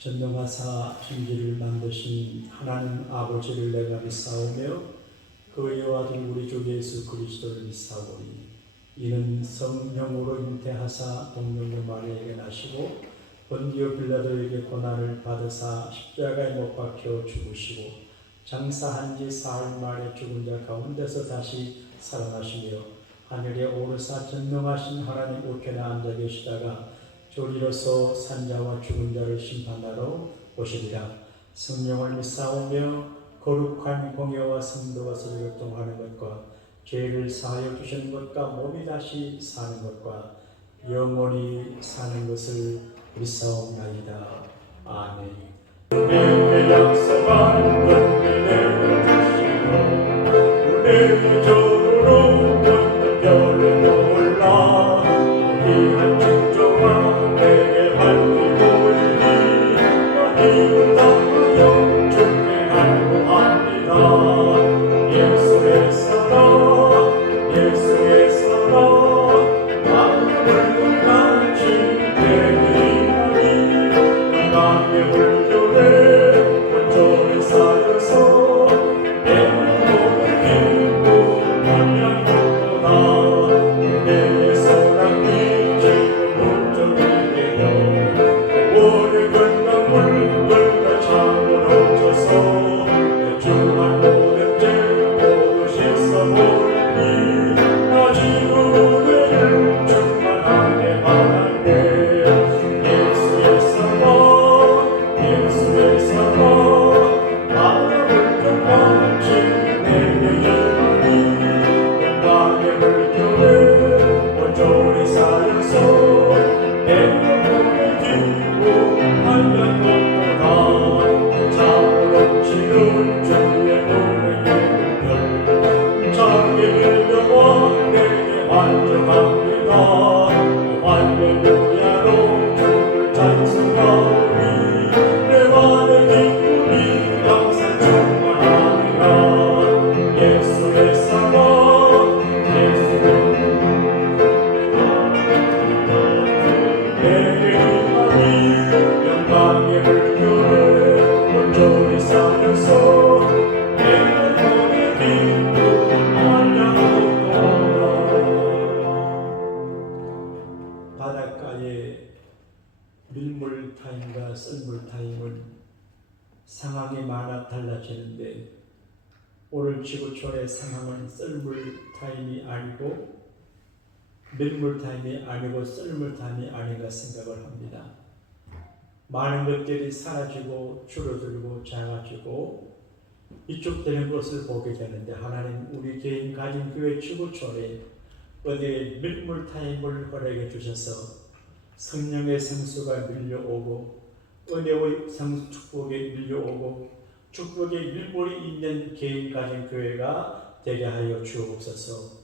전능하사 천지를 만드신 하나님 아버지를 내가 믿사오며 그 여호와들 우리 주 예수 그리스도를 믿사오니 이는 성령으로 잉태하사 동정녀 마리아에게 나시고 본디오 빌라도에게 고난을 받으사 십자가에 못 박혀 죽으시고 장사한 지 사흘 만에 죽은 자 가운데서 다시 살아나시며 하늘에 오르사 전능하신 하나님 우편에 앉아 계시다가 조리로서 산자와 죽은 자를 심판하러 오시리라. 성령을 믿사오며 거룩한 공예와 성도가 서로 교통하는 것과 죄를 사하여 주시는 것과 몸이 다시 사는 것과 영원히 사는 것을 믿사옵나이다. 아멘. 우리에게 약속한 은혜를 주시고 우리의 저주로 걷는 별을 몰라 귀한 징조가 내게 밝히고 있니 너희를 당하여 주께 간구합니다. 예수의 사랑 예수의 사랑 마음을 끝까지 내리하니 영광의 불교를 온전히 쌓여서 내 몸을 기쁘고 찬양하구나. 내 사랑이 지금 온전히 되어 오래 건강 물들과 창을 얹어서 내 주한 모든 죄 모두 씻어버리니 나 지금 은혜를 충만하게 바라네. 예수의 사랑 예수의 사랑 마음을 끝까지 내게 임하니 영광의 물결에 온전히 쌓여서 내 영혼을 기고 한량없구나. 참으로 치는 주의 노래의 물결 자기를 영원 내게 환영합니다. 할렐루야로 주를 찬송하오니 내 맘의 기쁨이 항상 충만하리라. 예수의 사랑 예수의 내게 임하니 영광의 물결에 온전히 쌓여서 내 영혼의 기쁨 찬양하오나. 바닷가의 밀물 타임과 썰물 타임은 상황이 많아 달라지는데 오늘 지구촌의 상황은 썰물 타임이 아니고 밀물 타임이 아니고 썰물 타임이 아닌가 생각을 합니다. 많은 것들이 사라지고 줄어들고 작아지고 위축되는 것을 보게 되는데 하나님 우리 개인 가진 교회 지구촌에 어디에 밀물 타임을 허락해 주셔서 성령의 생수가 밀려오고 은혜의 축복이 밀려오고 축복의 밀물이 있는 개인 가진 교회가 되게 하여 주옵소서.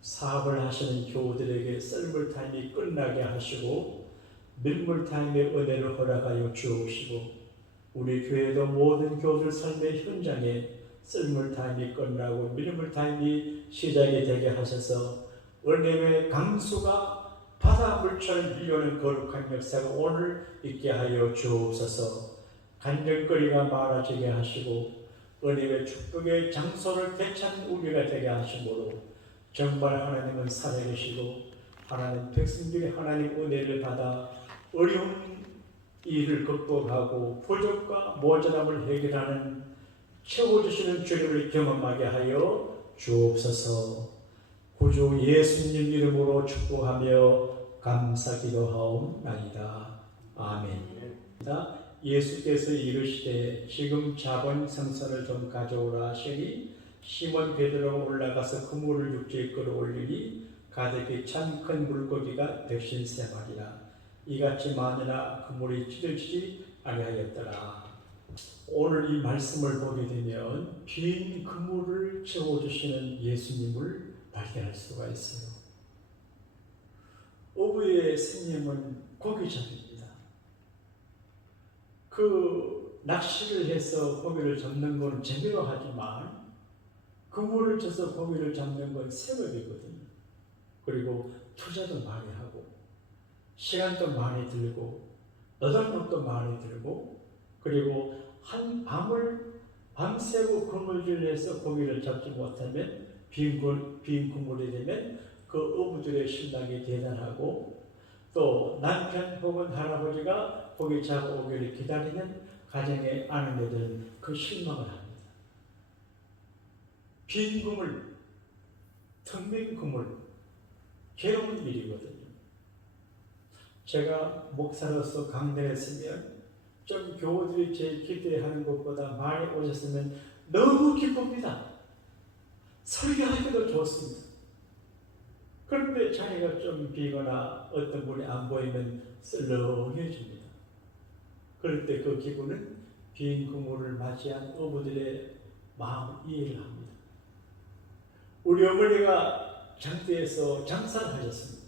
사업을 하시는 교우들에게 썰물 타임이 끝나게 하시고 밀물 타임의 은혜를 허락하여 주옵시고 우리 교회도 모든 교우들 삶의 현장에 썰물 타임이 끝나고 밀물 타임이 시작이 되게 하셔서 은혜의 강수가 바다 물처럼 밀려오는 거룩한 역사가 오늘 있게 하여 주옵소서. 간절거리가 많아지게 하시고 은혜의 축복의 장소를 되찾는 우리가 되게 하심으로 정말 하나님은 살아계시고 하나님 백성들이 하나님 은혜를 받아 어려운 일을 극복하고 부족과 모자람을 해결하는 채워주시는 주님을 경험하게 하여 주옵소서. 구주 예수님 이름으로 축복하며 감사기도하옵나이다. 아멘. 예수께서 이르시되 지금 잡은 생선을 좀 가져오라 하시니 시몬 베드로가 올라가서 그물을 육지에 끌어올리니 가득히 찬 큰 물고기가 153마리라. 이같이 많으나 그물이 찢어지지 아니하였더라. 오늘 이 말씀을 보게 되면 빈 그물을 채워주시는 예수님을 발견할 수가 있어요. 어부의 생명은 고기잡이입니다. 그 낚시를 해서 고기를 잡는 건 재미로 하지만 그물을 쳐서 고기를 잡는 건 생업이거든요. 그리고 투자도 많이 하고 시간도 많이 들고 너덜못도 마음에 들고, 그리고 한 밤을 밤새고 그물질을 해서 고기를 잡지 못하면 빈 그물이 되면 그 어부들의 신랑이 대단하고, 또 남편 혹은 할아버지가 고기 잡아오기를 기다리는 가정의 아내들은 그 실망을 합니다. 빈 그물, 텅 빈 그물, 괴로운 일이거든요. 제가 목사로서 강단했으면 좀 교우들이 제 기대하는 것보다 많이 오셨으면 너무 기쁩니다. 설교하기도 좋습니다. 그런데 자리가 좀 비거나 어떤 분이 안 보이면 썰렁해집니다. 그럴 때 그 기분은 빈 그물을 맞이한 어부들의 마음을 이해를 합니다. 우리 어머니가 장터에서 장사를 하셨습니다.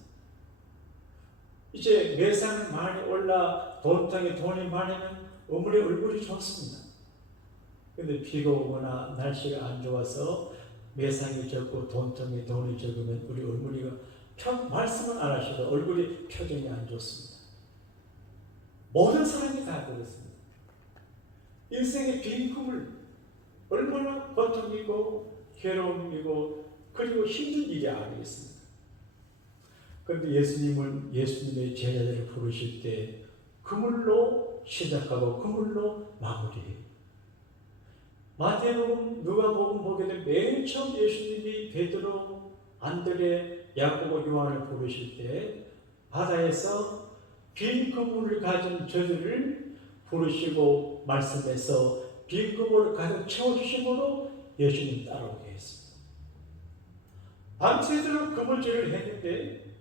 이제 매상이 많이 올라 돈통에 돈이 많으면 어머니 얼굴이 좋습니다. 근데 비가 오거나 날씨가 안 좋아서 매상이 적고 돈통에 돈이 적으면 우리 어머니가 말씀은 안 하셔도 얼굴이 표정이 안 좋습니다. 모든 사람이 다 그렇습니다. 인생의 빈 꿈을 얼마나 고통이고 괴로움이고 그리고 힘든 일이 아니겠습니까? 그런데 예수님은 예수님의 제자들을 부르실 때 그물로 시작하고 그물로 마무리해요. 마태복음, 누가복음 보게 되면 맨 처음 예수님이 베드로, 안드레, 야고보, 요한을 부르실 때 바다에서 빈 그물을 가진 저들을 부르시고 말씀해서 빈 그물을 가득 채워주심으로 예수님 따라오게 했습니다. 밤새도록 그물질을 했는데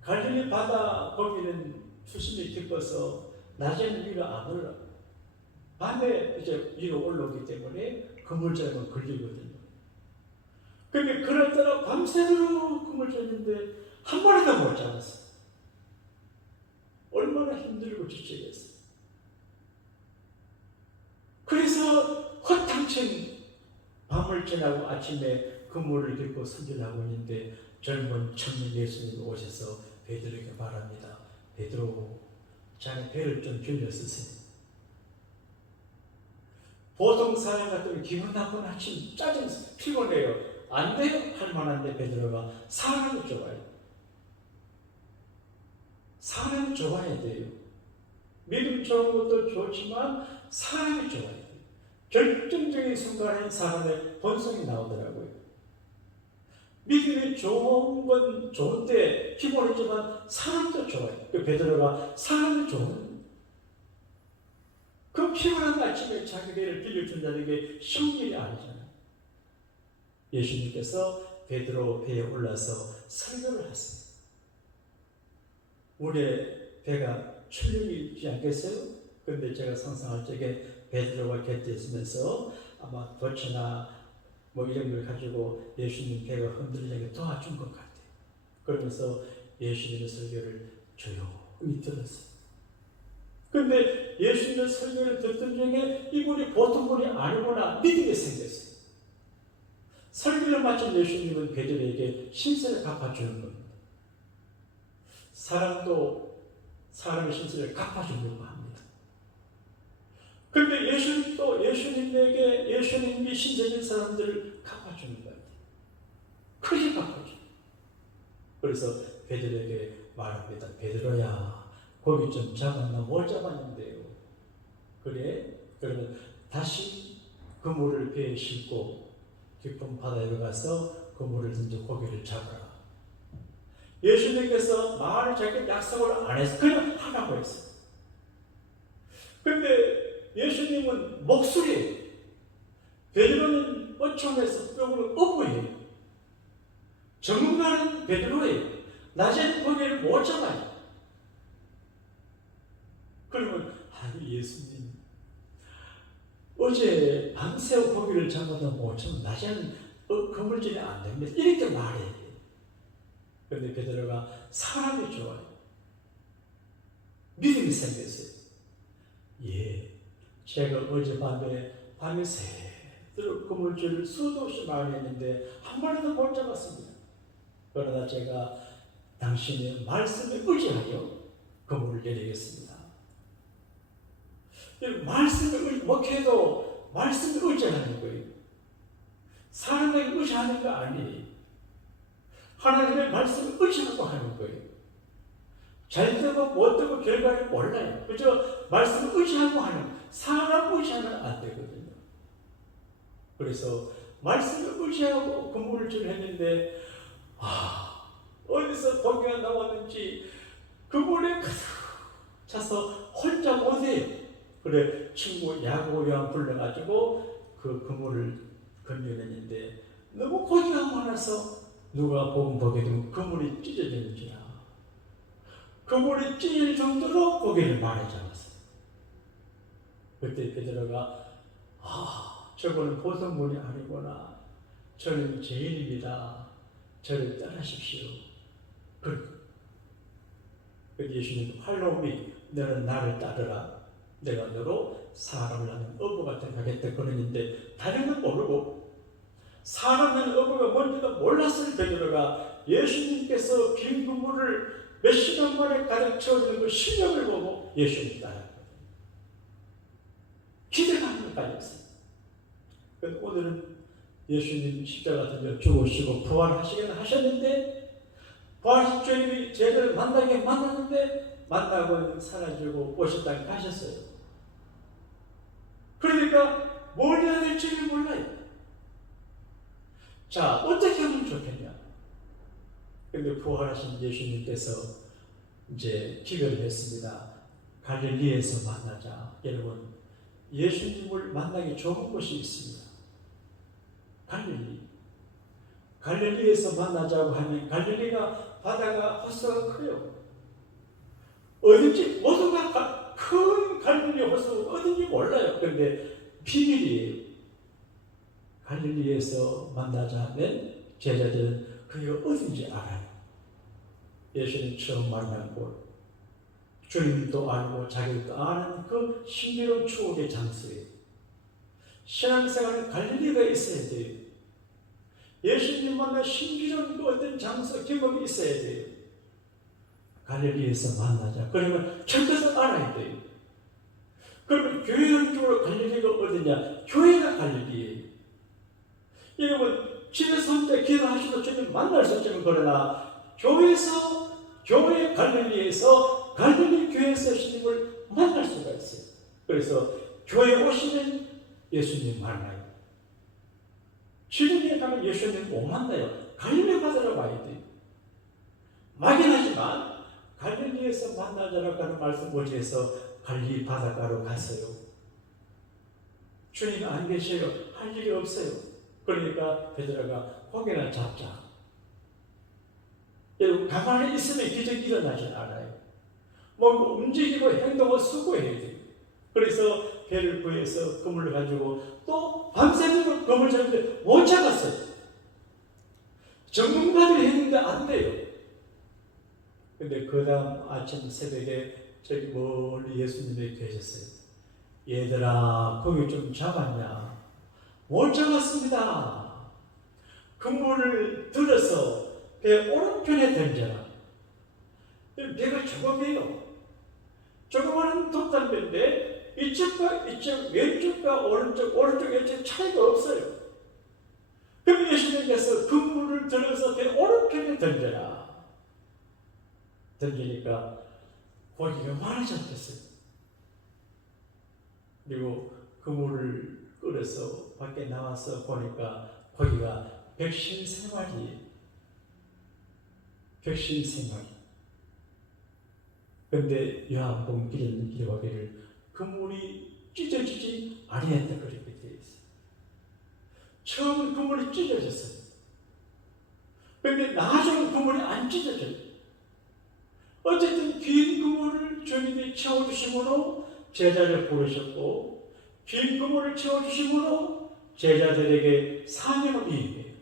갈릴리 바다 거기는 수심이 깊어서 낮에는 위로 안 올라가요. 밤에 이제 위로 올라오기 때문에 그물자가 걸리거든요. 그런데 그러다가 밤새도록 그물졌는데 한 마리도 못 잡았어요. 얼마나 힘들고 지치겠어요. 그래서 허탕친 밤을 지나고 아침에 그물을 딛고 선전하고 있는데 젊은 청년 예수님이 오셔서 베드로에게 말합니다. 베드로, 자네 배를 좀 빌려 쓰세요. 보통 사람 같으면 기분 나쁜 아침 짜증 피곤해요. 안 돼요? 할 만한데 베드로가 사람이 좋아요. 사람이 좋아야 돼요. 믿음 좋은 것도 좋지만 사람이 좋아야 돼요. 결정적인 순간에 사람의 본성이 나오더라고요. 믿음이 좋은 건 좋은데 기본이지만 사람도 좋아요. 그 베드로가 사람이 좋은 그 피곤한 아침에 자기 배를 빌려준다는 게 쉬운 일이 아니잖아요. 예수님께서 베드로 배에 올라서 설교를 하십니다. 우리의 배가 출렁이 있지 않겠어요? 그런데 제가 상상할 적에 베드로가 곁에 있으면서 아마 덫이나 뭐 이런 걸 가지고 예수님 배가 흔들리게 도와준 것 같아요. 그러면서 예수님의 설교를 조용히 들었어요. 그런데 예수님의 설교를 듣던 중에 이분이 보통 분이 아니구나 믿음이 생겼어요. 설교를 마친 예수님은 베드로에게 신세를 갚아주는 겁니다. 사람도 사람의 신세를 갚아주려고 합니다. 그런데 예수님도 예수님에게 예수님이 신세진 사람들을 갚아주는 거예요. 크게 갚아줘요. 그래서 베드로에게 말합니다. 베드로야, 고기 좀 잡았나? 뭘 잡았는데요? 그래? 그러면 다시 그물을 배에 싣고 깊은 바다에 가서 그물을 던져 고기를 잡아라. 예수님께서 말을 자기 약속을 안 했어요. 그냥 하라고 했어요. 그런데 예수님은 목소리, 베드로는 어촌에서 뼈로 어부예요. 전문가는 베드로예요. 낮에는 고기를 못 잡아요. 그러면 예수님 어제 밤새워 고기를 잡아도 못 잡으면 낮에는 그물질이 안 됩니다. 이렇게 말해요. 그런데 베드로가 사람이 좋아요. 믿음이 생겼어요. 예, 제가 어젯밤에 밤에 새도록 그물질을 수도 없이 많이 했는데 한 마리도 못 잡았습니다. 그러나 제가 당신의 말씀에 의지하여 그물을 내리겠습니다. 말씀을 목회도 말씀을 의지하는 거예요. 사람에게 의지하는 거 아니에요. 하나님의 말씀을 의지하고 하는 거예요. 잘 되고 못 되고 결과를 몰라요. 그저 말씀을 의지하고 하는, 사람 의지하면 안 되거든요. 그래서 말씀을 의지하고 근무를 좀 했는데, 어디서 동기가 나왔는지 그물에 가득 차서 혼자 못해요. 그래 친구 야구요한 불러가지고 그 그물을 건져냈는데 너무 고기가 많아서 누가 보게 되면 그물이 찢어지는지라. 그물이 찢을 정도로 고기를 많이 잡았어요. 그때 베드로가 저거는 보통 물이 아니구나. 저는 죄인입니다. 저를 따르십시오. 예수님 할로미 너는 나를 따르라. 내가 너로 사람을 하는 어부가 되겠다 그러는데 다른 건 모르고 사람은 어부가 뭔지도 몰랐을 베드로가 예수님께서 빈 그물을 몇 시간 만에 가득 채워주는 그 실력을 보고 예수님 따랐거든요. 기대가 하는 것까지 있어요. 오늘은 예수님 십자가 들려 죽으시고 부활하시긴 하셨는데 부활하신 주님이 제자를 만났는데 만나고 사라지고 오실 땅에 가셨어요. 그러니까 뭘 해야 될지를 몰라요. 자, 어떻게 하면 좋겠냐? 근데 부활하신 예수님께서 이제 기별을 했습니다. 갈릴리에서 만나자. 여러분, 예수님을 만나기 좋은 곳이 있습니다. 갈릴리에서 만나자고 하면 갈릴리가 바다가 호수가 커요. 어딘지 모두가 큰 갈릴리 호수 어딘지 몰라요. 그런데 비밀이에요. 갈릴리에서 만나자 하면 제자들은 그게 어딘지 알아요. 예수님 처음 만난 곳, 주님도 알고 자기도 아는 그 신비로운 추억의 장소예요. 신앙생활은 갈릴리가 있어야 돼요. 예수님 만나 신비로운 그 어떤 장소, 경험이 있어야 돼요. 갈릴리에서 만나자. 그러면 철저히 알아야 돼요. 그러면 교회론적으로 갈릴리가 어디냐? 교회가 갈릴리예요. 여러분, 집에서 혼자 기도하시고 주님 만날 수 있지만 그러나 교회 갈릴리에서 갈릴리 교회에서 예수님을 만날 수가 있어요. 그래서 교회 오시면 예수님 만나요. 주님에 가면 예수님 못 만나요. 갈릴리 바다로 와야 돼요. 막연하지만 갈릴리에서 만나자라고 하는 말씀 오지에서 갈릴리 바닷가로 갔어요. 주님 안 계셔요. 할 일이 없어요. 그러니까 베드로가 고개나 잡자. 여러분 가만히 있으면 기적이 일어나지 않아요. 뭔가 움직이고 행동을 수고해야 돼요. 그래서 배를 구해서 그물을 가지고 또 밤새도록 그물 잡는데 못 잡았어요. 전문가들이 했는데 안 돼요. 근데 그 다음 아침 새벽에 저기 멀리 예수님이 계셨어요. 얘들아 거기 좀 잡았냐? 못 잡았습니다. 그물을 들어서 배 오른편에 던져라. 배가 조금이에요. 조그마한 돛담배인데 이쪽과 이쪽, 왼쪽과 오른쪽, 왼쪽 차이가 없어요. 그럼 예수님께서 그물을 들어서 배 오른편에 던져라. 던지니까 고기가 많이 잡혔어요. 그리고 그물을 끌어서 밖에 나와서 보니까 고기가 153마리. 그런데 요한복음 기록하기를 그물이 찢어지지 아니했다 그렇게 되어 있어요. 처음 그물이 찢어졌어요. 그런데 나중에 그물이 안 찢어져요. 어쨌든 긴 그물을 주님이 채워주심으로 제자를 부르셨고 긴 그물을 채워주심으로 제자들에게 사명을 이행해요.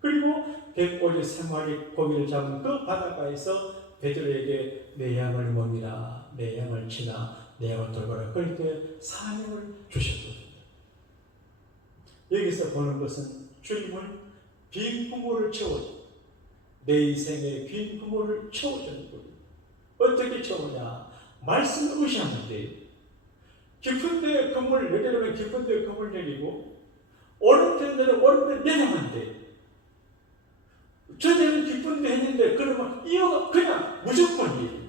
그리고 153마리 고기를 잡은 그 바닷가에서 베드로에게 내 양을 먹이라, 내 양을 치나, 내 양을 돌보라. 그렇게 사명을 주셨거든요. 여기서 보는 것은 주님은 빈 구멍을 채워줘. 내 인생의 빈 구멍을 채워주는 거예요. 어떻게 채우냐? 말씀을 의지하면 돼요. 깊은 데 금을 내리려면 깊은 데 금을 내리고 오른 데는 오른 데 내려면 돼. 저 데는 깊은 데 했는데 그러면 이거 그냥 무조건이에요.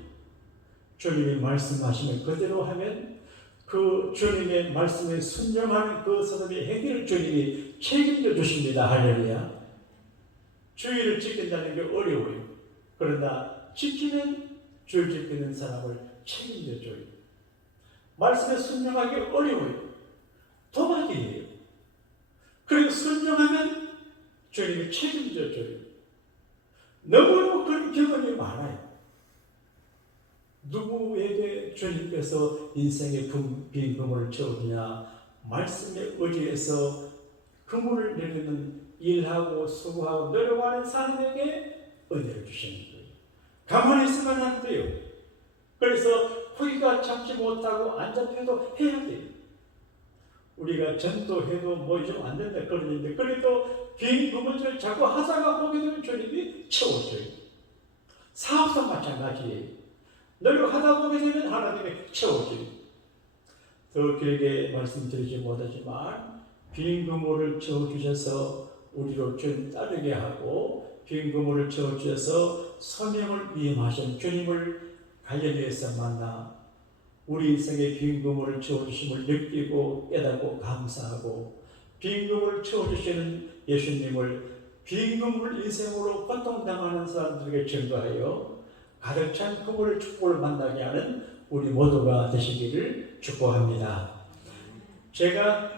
주님이 말씀하시면 그대로 하면 그 주님의 말씀에 순종하는 그 사람의 행위를 주님이 책임져 주십니다. 할렐루야. 주의를 지킨다는 게 어려워요. 그러나 지키면 주의 지키는 사람을 책임져 줘요. 말씀에 순종하기 어려워요. 도박이에요. 그리고 순종하면 주님이 책임져 줘요. 너무너무 그런 경험이 많아요. 누구에게 주님께서 인생의 빈 그물을 채워주냐? 말씀에 의지해서 그물을 내리는 일하고 수고하고 노력하는 사람에게 은혜를 주시는 거예요. 가만히 있으면 안 돼요. 그래서 고기가 잡지 못하고 안 잡혀도 해야 돼요. 우리가 전도해도 뭐 좀 안 된다 그러는데 그래도 빈 그물을 자꾸 하다가 보게 되면 주님이 채워줘요. 사업도 마찬가지예요. 노력하다 보게 되면 하나님이 채워줘요. 더 길게 말씀드리지 못하지만 빈 그물을 채워주셔서 우리로 좀 따르게 하고 빈 그물을 채워주셔서 소명을 위임하신 주님을 갈릴리에서 만나 우리 인생의 빈 그물을 채워주심을 느끼고 깨닫고 감사하고 빈 그물을 채워주시는 예수님을 빈 그물 인생으로 고통당하는 사람들에게 증거하여 가득 찬 그물의 축복을 만나게 하는 우리 모두가 되시기를 축복합니다. 제가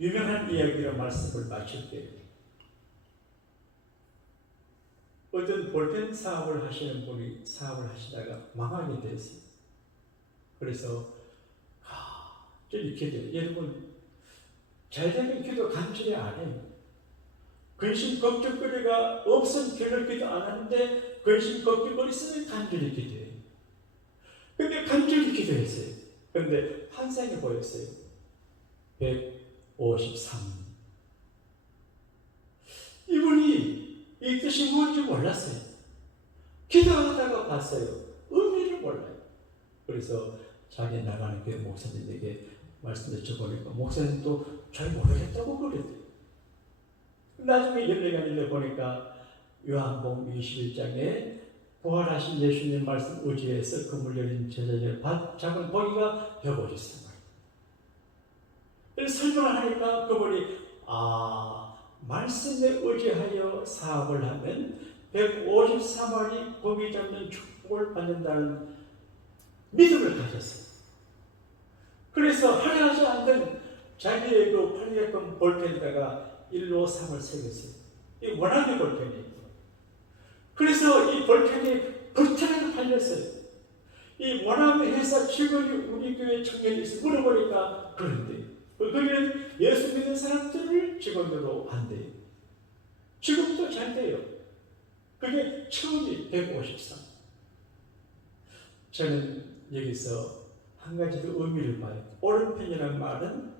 유명한 이야기로 말씀을 마칠게요. 어떤 볼펜 사업을 하시는 분이 사업을 하시다가 망하게 됐어요. 그래서 이렇게 돼요. 여러분 잘되면 기도 간절히 안 해요. 근심 걱정거리가 없으면 별로 기도 안 하는데 근심 걱정거리 있으면 간절히 기도해요. 근데 간절히 기도했어요. 근데 환상이 보였어요. 153. 이분이 이 뜻이 뭔지 몰랐어요. 기도하다가 봤어요. 의미를 몰라요. 그래서 자기 나가는 교회 목사님에게 말씀을 여쭤보니까 목사님도 잘 모르겠다고 그랬대요. 나중에 연례가 보니까 요한복음 21장에 부활하신 예수님 말씀 의지해서 그물 열린 제자들 작은 고기가 153마리. 그래서 설명을 하니까 그분이 말씀에 의지하여 사업을 하면 153마리 고기 잡는 축복을 받는다는 믿음을 가졌어요. 그래서 하려하지 않던 자기의 그 팔게끔 볼펜에다가 1로 3을 새겼어요. 이 원하는 볼펜이에요. 그래서 이 볼펜이 불타게 팔렸어요. 이 원하는 회사 직원이 우리 교회 청년이 있어 물어보니까 그런데 거기는 예수 믿는 사람들을 직원으로 한대요. 지금도 잘 돼요. 그게 처음이 153. 저는 여기서 한 가지 더 의미를 봐요. 오른편이라는 말은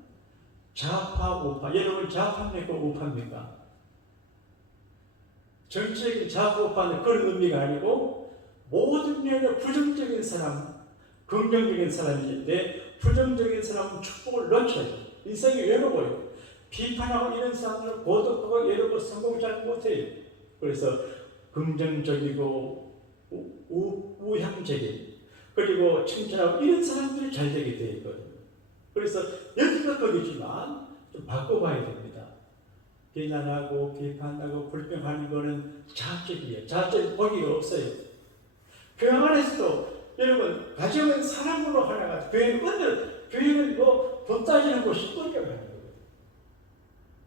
좌파, 우파. 여러분 좌파입니까? 우파입니까? 정치적인 좌파, 우파는 그런 의미가 아니고 모든 면에 부정적인 사람, 긍정적인 사람인데 부정적인 사람은 축복을 놓쳐요. 인생이 외로워요. 비판하고 이런 사람들은 고독하고 외롭고 성공 잘 못해요. 그래서 긍정적이고 우향적인 그리고 칭찬하고 이런 사람들이 잘 되게 되어 있거든요. 그래서 여기가 거기지만 좀 바꿔봐야 됩니다. 비난하고 비판하고 불평하는 거는 자학적이에요. 자학적 보기가 없어요. 교회 안에서도 여러분 가정은 사랑으로 하나가 교회는 뭐 돈 따지는 곳이 어디가 가는 거예요.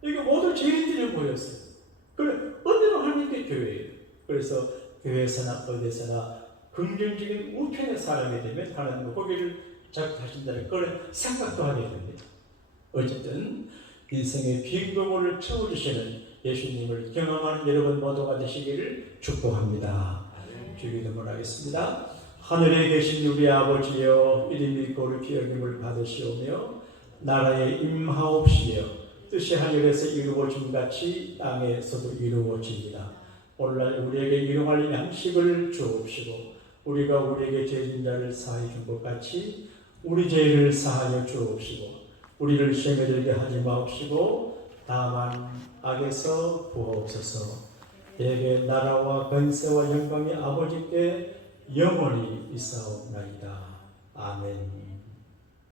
이게 모두 죄인들이 모였어요. 그래 은혜로 하는 게 교회예요. 그래서 교회에서나 어디서나 긍정적인 우편의 사람이 되면 하나님은 거기를 작하신다는 그런 생각도 하게 됩니다. 어쨌든 인생의 빈 그물을 채워주시는 예수님을 경험하는 여러분 모두가 되시기를 축복합니다. 주기도문 하겠습니다. 하늘에 계신 우리 아버지여 이름이 거룩히 여김을 받으시오며 나라에 임하옵시며 뜻이 하늘에서 이루어진 같이 땅에서도 이루어집니다. 오늘날 우리에게 일용할 양식을 주옵시고 우리가 우리에게 죄진 자를 사해 준 것 같이 우리 죄를 사하여 주옵시고 우리를 시험에 들게 하지 마옵시고 다만 악에서 구하옵소서. 대개 나라와 권세와 영광이 아버지께 영원히 있사옵나이다. 아멘.